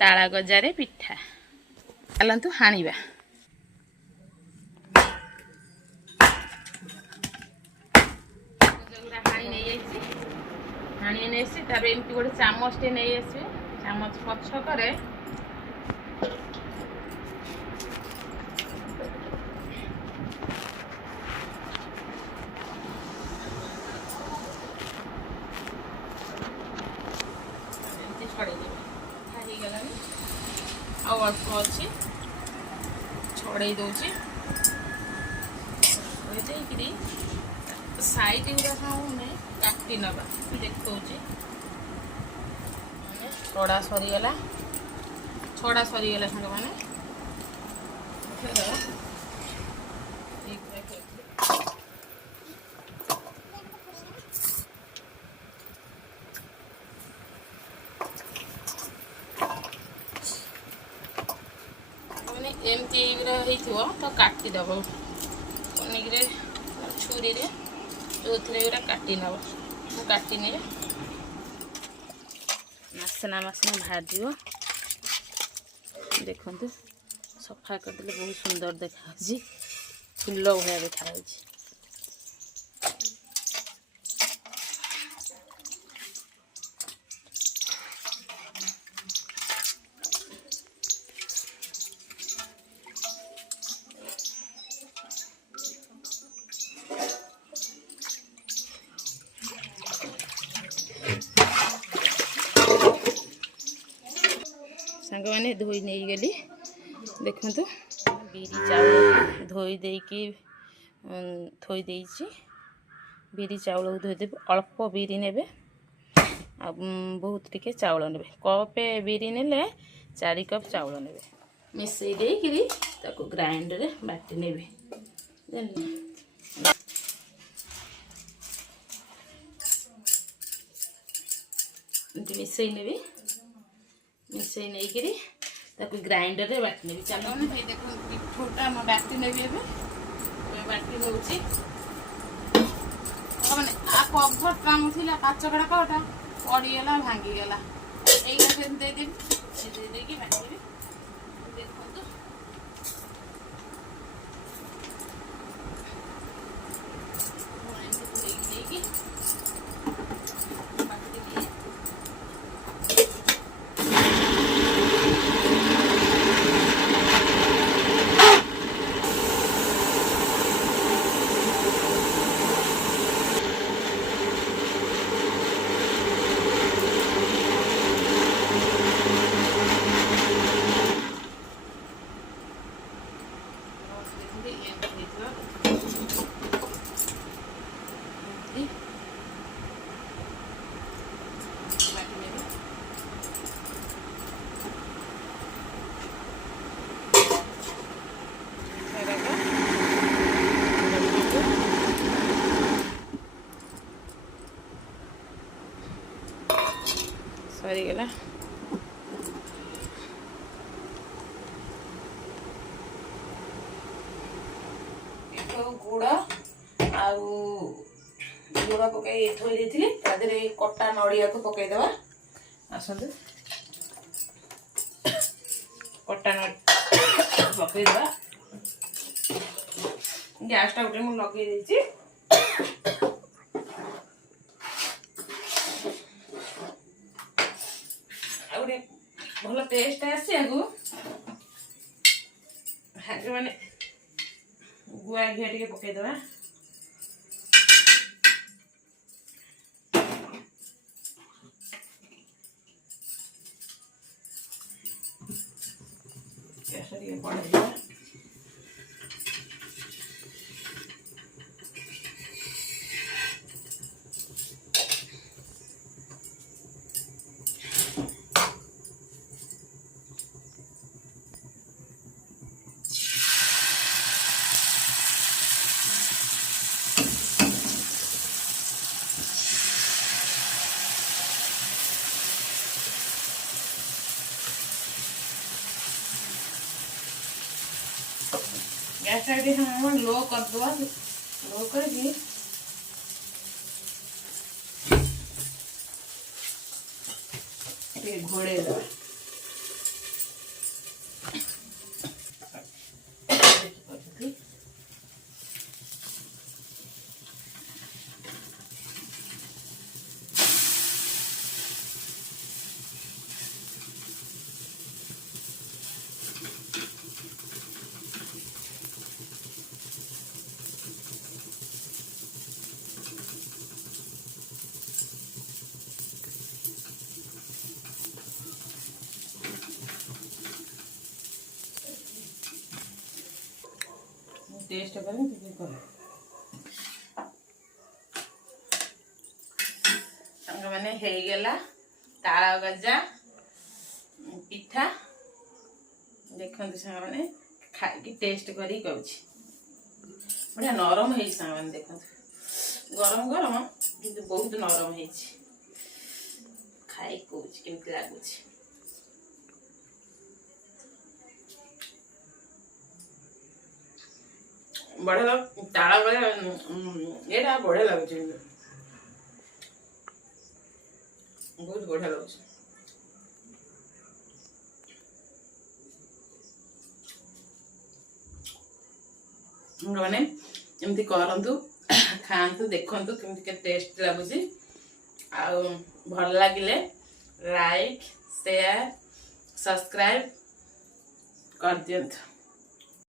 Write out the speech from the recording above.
ताला गजारे पिठा चलतु हाणिबा हाणी नहीं एमती गोटे चामचटे नहीं आसवे चामच पछकर अल्प अच्छी छड़े दूसरी साइड गुरा काटी नवा देखा छड़ा सरीगला सांग मैंने एमती तो काटिदेव पनिक छुरी जो थे काटी नब काटिनी मसना भाज देखु सफा करदे बहुत सुंदर देखा फुल भाया देखा सांग मैंने धोई नहीं गली देखु बिरी चाउल धोई देकी थोई देइछि बिरी चाउल धोईदेवे अल्प बिरी ने बहुत टिके चाउल ने कपे बिरी ने 4 कप चाउल ने मिसई देकरी ताको ग्राइंडर बाटी ने मिसई ने मिसई नहीं ग्राइंडर रे बाटी ने चलो देख पिठोटा बाटी ने बाटी नौ मैंने आ कभर काम था काच कड़ा कटा पड़गला भांगीगला देदेवी बाटी देखो सरीगला गुड़ गुड़ पकई थोई देती कटा नड़िया को पकईदे आसतु कटा पकईदे गैस टा गोटे मुझे लगे भल टेस्ट आसिया माने गुआ घी टे पकईदे गैस टे बढ़े गैस लो करदे लो करके घोड़े टेस्ट करें तो कर संग मैंने हे गेला ताला गजा पिठा देखते संग मैंने खाई टेस्ट करी कहूँ बढ़िया नरम है संग मैंने देखते गरम गरम किंतु बहुत नरम है खाई कहूँ केमती लगुच बढ़िया ताला गजा ये बढ़िया लगुच बहुत बढ़िया लगुच मैंने एमती करंतु खातु देखंतु केमती टेस्ट लगुच भल लगिले लाइक शेयर सब्सक्राइब कर दियंतु।